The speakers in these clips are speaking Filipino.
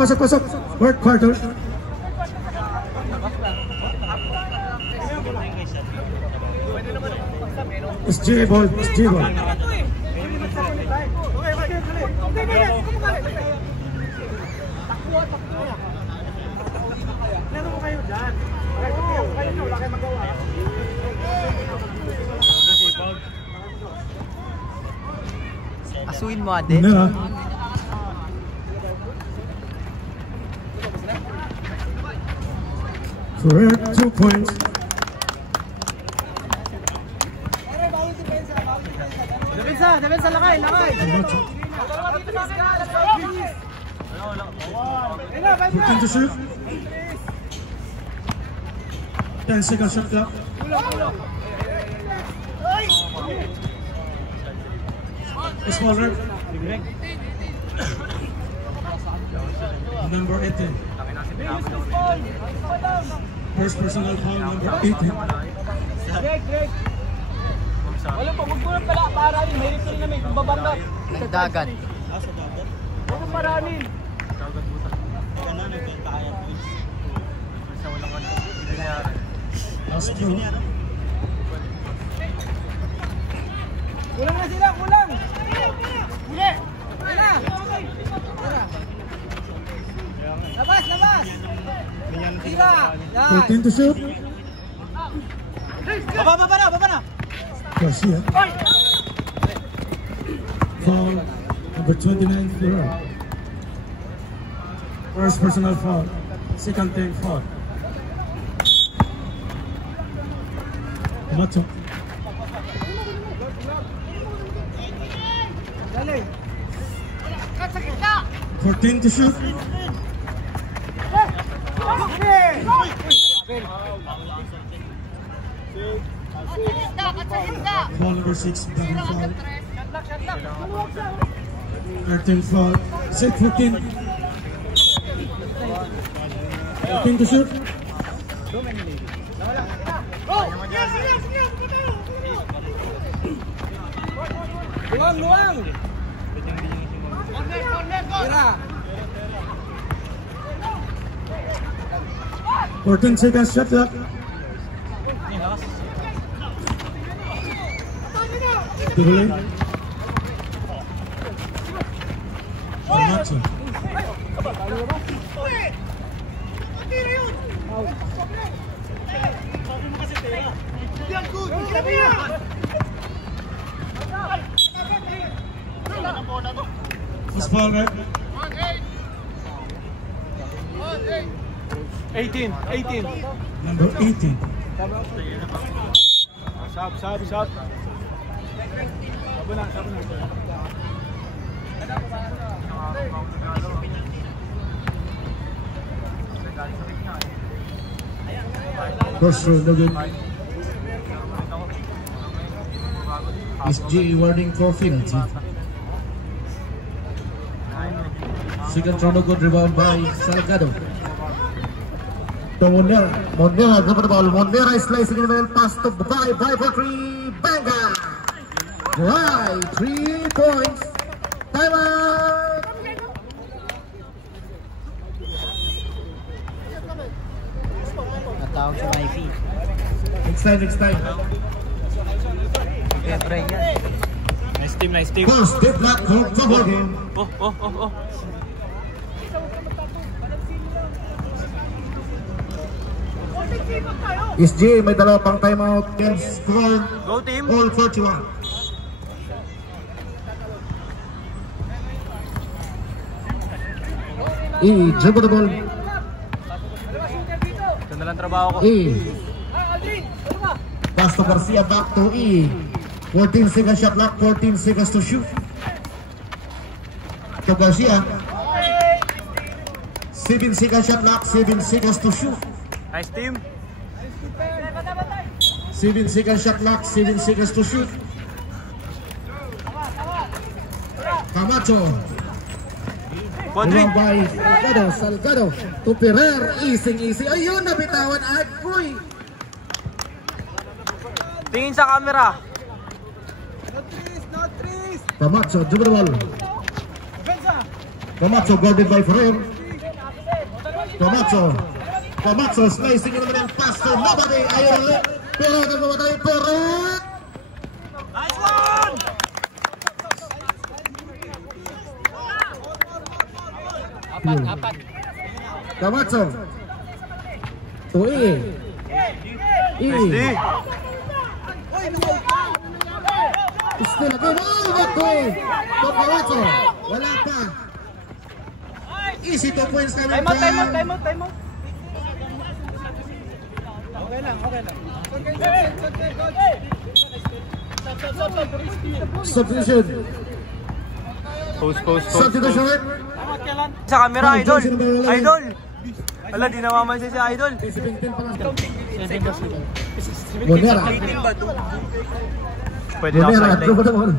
Pasok. Fourth quarter. SG ball. Asuin mo ate. Correct, 2 points. Depensa, lakay. 15 to shoot. 10 seconds shot clock. Small rep. Number 18. First personal foul, number 18. Walang pagbubulang pala para rin. May rin namin kung babanggap. Sa dagat. Walang maraming. Last two. Kulang na sila, kulang. Huli. Labas. Tira. 14 to shoot. Baba na. Garcia. Foul, number 29, Flora. First personal foul. Second team foul. Macho. 14 to shoot. Foul number 6, double foul. 13 foul. Set 14. 14 to shoot. Luang. Tira. 14 seconds shot clock. Tuloy. Macho. Foul, right? 18. Number 18. Sab. Sabo na. First row, no good. SG warning for penalty. Second round, no good. Rebound by Salgado. Monera over the ball. Monera is slicing in the middle. Pass to by for three. Banga! Dry 3 points. Time out! Natawag sa my feet. Next time. Siyempre yan. Nice team. First, dead block, football game. Oh. SG, may dalawa pang timeout. Can score. Go team. All 41. Dribble the ball. Ito na lang trabaho ko. Pass to Garcia, back to 14 seconds shot clock, 14 seconds to shoot. To Garcia. 7 seconds shot clock, 7 seconds to shoot. Nice team. 7 seconds shot clock, 7 seconds to shoot. Camacho. Buwang by Salgado. To Ferrer, easy. Ayun, nabitawan Agpoy. Tingin sa camera. Camacho, dribble the ball. Camacho guarded by Ferrer. Camacho slicing in the middle, pass to nobody. Ayaw ulit. Pero nagmamatay, pero... Nice one! Apat. Camacho. To E. Still again. Oh, back to E. To Camacho. Wala pa. Easy 2 points coming from... Time out. Okay lang. Substitution. Post. Substitution. Sa camera, idol. Wala, di namamansin si idol. Monera. Pwede na sideline.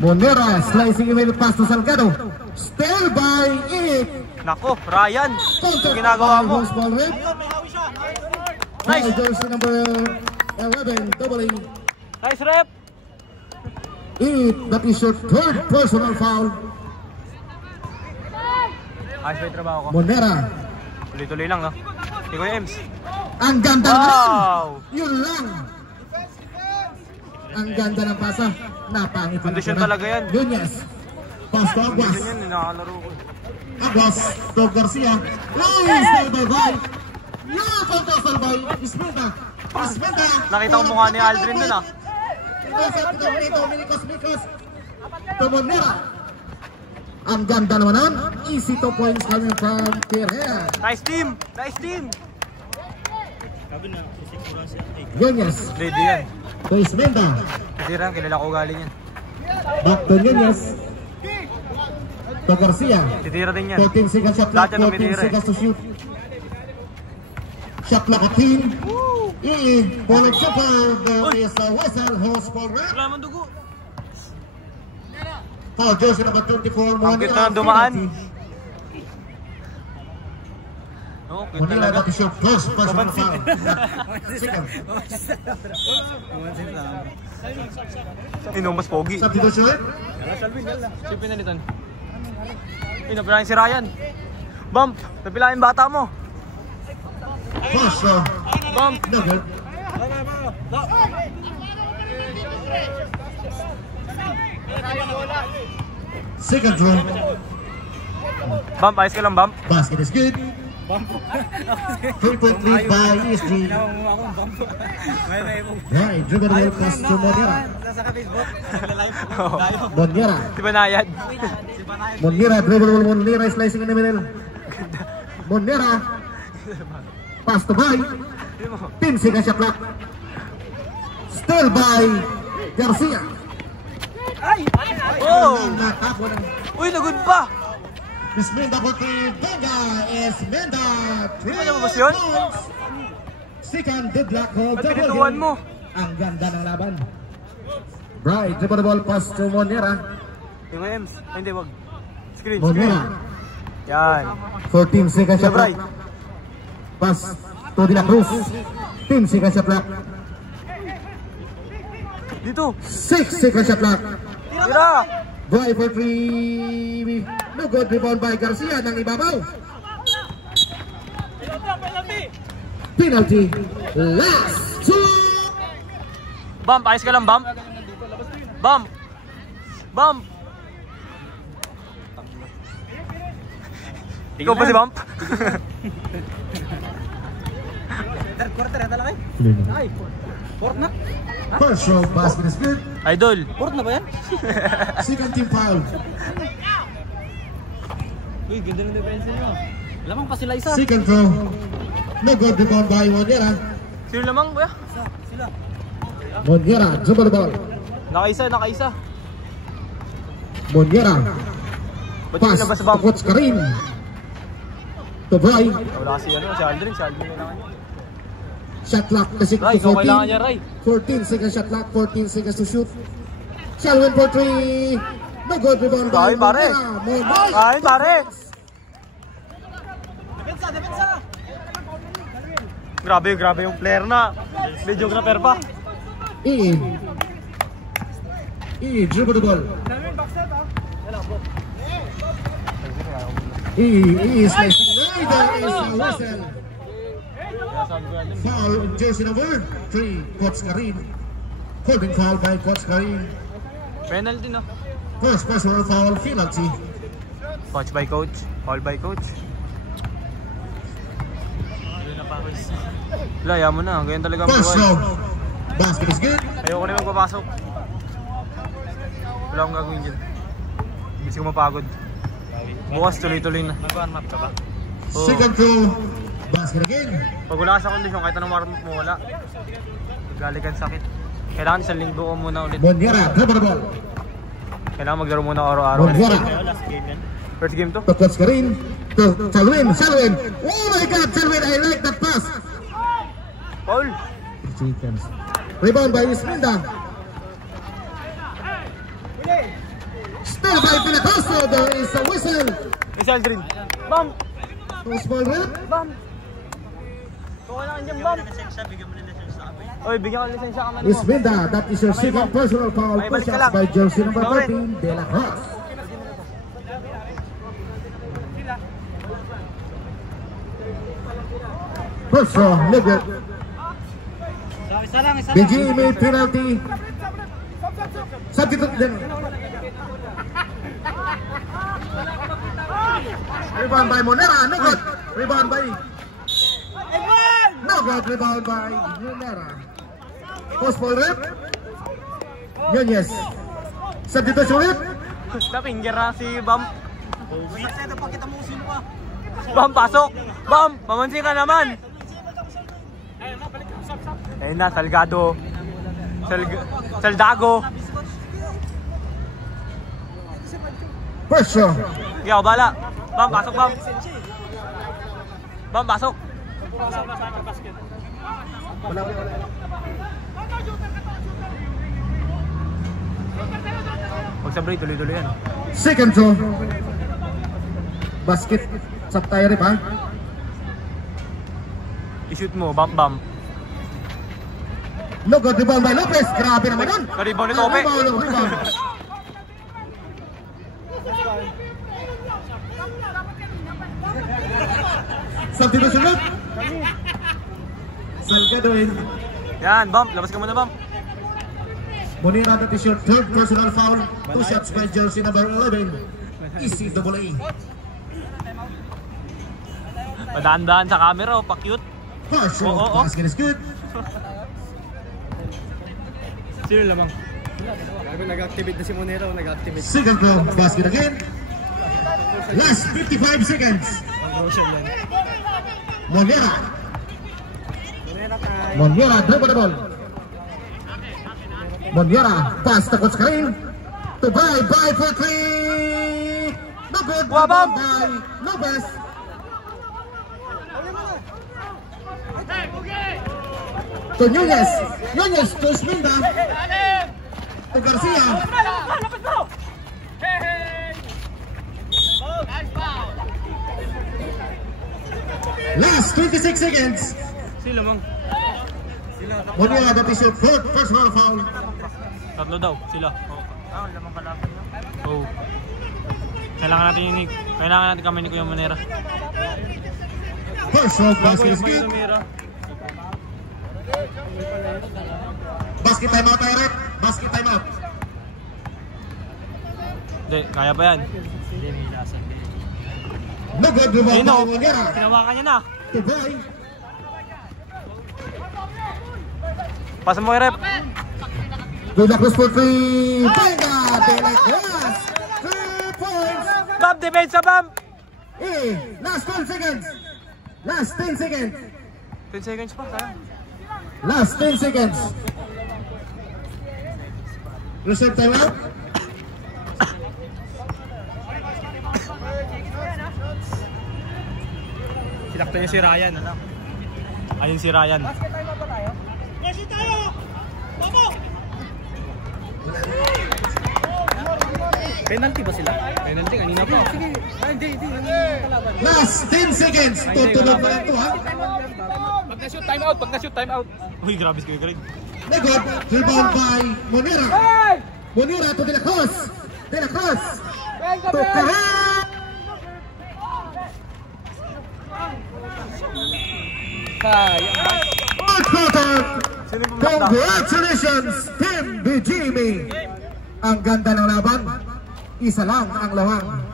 Monera slicing email pass to Salgado. Still by it. Nako, Ryan. Ginagawa mo. Nice. Jersey number 11, doubling. Nice rep! That is your third personal foul. Ayos ba yung trabaho ko? Monera. Tuloy-tuloy lang, no? Hindi ko yung Ems. Ang ganda Wow! naman. Yun lang. Ang ganda ng pasa. Napangit. Kondisyon talaga yan. Nunez. Pass to Aguas. Yun, nakakalaro ko. Aguas to Garcia. Stay by Vai. Fantastic by Ismenta. Nakita ko mukha ni Aldrin dun, ah. Milikos. To Monera. Ang ganda naman nun. Easy 2 points coming from Ferrer. Nice team! Nunez. Ready yan. To Ismenta. Kasi rin, kilala ko galing yan. Back to Nunez. To Garcia. Titira din yan. 14 seconds shot Lahat clock. yan 14 tumitira, eh. seconds to shoot. Shot clock at 10. Follow super. There is a whistle. Host for red. Wala naman dugo. Foul jersey number 24. Ang cute na dumaan. Oo, cute Monera talaga. got to shoot first personal foul. Second. Mas pogi. Substitution. Sipin na nito. Napilahin si Ryan. Bump! Napilahin bata mo. First Bump! no good. Second throw. Bump, ayos ka lang, Bump. Basket is good. 3-point lead by ESG. Right, dribble ball pass to Monera. Monera. Di ba nayad? Monera, dribble ball, Monera slicing in the middle. Monera. Pass to by. 10 seconds shot clock. Still by Garcia. Oh! Uy, nagod pa! Esmenda contra Benga. Esmenda. Ano ba yun? Second deadlock hold. Ba't pinituan mo? Ang ganda ng laban. Bright, dribble ball pass to Monera. Di ba, Ems? Ay, hindi, wag. Screen. Monera. Yan. 14 seconds shot Bright. clock. Pass to De La Cruz. 10 seconds shot clock. Dito. 6 seconds shot clock. Tira! Drive for 3. No good, rebound by Garcia ng ibabaw. Penalty. Last 2. Bump, ayos ka lang, Bump. Bump. Ikaw ba si Bump? Third quarter, ito lang Ay, fourth na? First row basket is good. Idol. Fourth na ba yan? Second team foul. Uy, ganda ng defense nyo. Lamang pa sila isa. Second throw. No good, rebound by Monera. Sino lamang, kuya? Sila. Monera, dribble ball. Nakaisa. Monera. Ba't Pass yung labas sa to Bump? Coach Karim. To Brian. Wala si Aldrin kailangan niya. Shot clock kasi Ray, ikaw kailangan niya, 14 seconds shot clock, 14 seconds to shoot. Shalwin for 3. No good, rebound by Dahil, pare. Monera. Kain, pare! Depensa! Grabe yung player na. Videographer pa. Dribble the ball. He is slicing. There is a whistle. Foul on jersey number 3, Coach Karim. Holding foul by Coach Karim. Penalty, no? First personal foul, penalty. Coach by coach. Foul by coach. Wala, ayaw mo na. Ganyan talaga ang First buhay. round. Basket is good. Ayoko na magpapasok. Wala akong gagawin dyan. Hindi ko mapagod. Bukas tuloy-tuloy na. Mag-warm up ka ba? Oo. Second throw. Basket again. Pag wala ka sa kondisyon, kahit anong warm up mo, wala. Galikan sakit. Kailangan isang linggo ko muna ulit. Mondiera, dribble the ball. Kailangan maglaro muna araw-araw. Mondiera. First game to? To Coach Karim. To Chalwin. Chalwin. Oh my God, Chalwin. I like that pass. Foul! Chickens. Rebound by Isminda. Still by Pinacostro. There is a whistle. Miss Aldrin. Bam! No small rip. Bam! Kuha na kanyang bam! Oy, bigyan ko ng lisensya ka man mo. Isminda, that is your second personal foul. Ay, balik ka Push-ups lang. by jersey number Lauren. 14, De La Cruz. First row, Ligger. BG may penalty. Substitute din. Rebound by Monera, no good. Rebound by no good. Rebound by Monera. Post ball rip. Nunez. Substitution rip. Napinger na si Bam. Bam, pasok! Bam! Pamansin ka naman! Ayun na, Salgado. Saldago. First row. Ikaw, bala. Bam, pasok, Bam. Bam, pasok. Huwag sabray, tuloy-tuloy yan. Second row. Basket. Sap tayo rip ha. I-shoot mo, Bam, Bam. No good. Rebound by Lopez. Grabe naman nun. Ka-rebound ni Tope. Rebound. Substitution rip. Salgado in. Yan, Bam. Labas ka muna, Bam. Monera, that is your third personal foul. 2 shots by jersey number 11. ECAA. Padaan-daan sa camera, oh. Pa-cute. First row. Oo. Basket is good. Sino lamang? Nag-activate na si Monero, nag-activate. Second row. Basket again. Last 55 seconds. Monera. Monera, dribble the ball. Monera, pass to Coach Karim. To Bay for 3. No good. Wabam. By Lopez. To Nunez. Nunez to Isminda. To Garcia. Last 26 seconds. Sino lamang? Monera, that is your fourth personal foul. Tatlo daw, sila. Lamang pala. Oo. Kailangan natin kami ni Kuya Monera. First row, basket is good. Basket time out, Pirate. Basket time out. Hindi, kaya pa yan. No good, rebound Ayun by o, Monera. tinawakan niya na. To Bay. Pasa mo, rep. De La Cruz for 3. Venga, De La Cruz. 3 points. Bam, defense sa Bam. Last 10 seconds. Last 10 seconds. 10 seconds pa, kaya. Last 10 seconds. Reset time out. Sinakto niya si Ryan. Ayun si Ryan. Penalty ba sila? Penalty, kanina pa. Hindi. Last 10 seconds. Tutunog na ito ha. Pag na-shoot, time out. Uy, grabe si Kuya Greg. No good. Rebound by Monera. Monera to De La Cruz. De La Cruz. To Karim. Fourth quarter. Congratulations, Team BGB. Ang ganda ng laban. Isa lang ang lawang.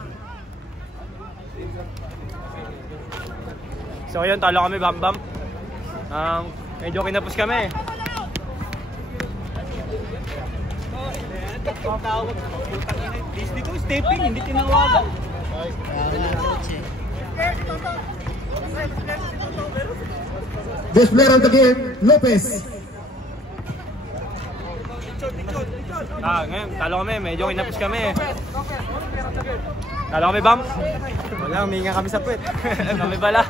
So yun, talo kami Bam. Medyo kinapos kami. Please dito, stepping, hindi tinawagan. This player of the game, Lopez. Ngayon, talo kami. Medyo kinapos kami. Talo kami Bam. Wala, huminga kami sa puwet. Kami pala.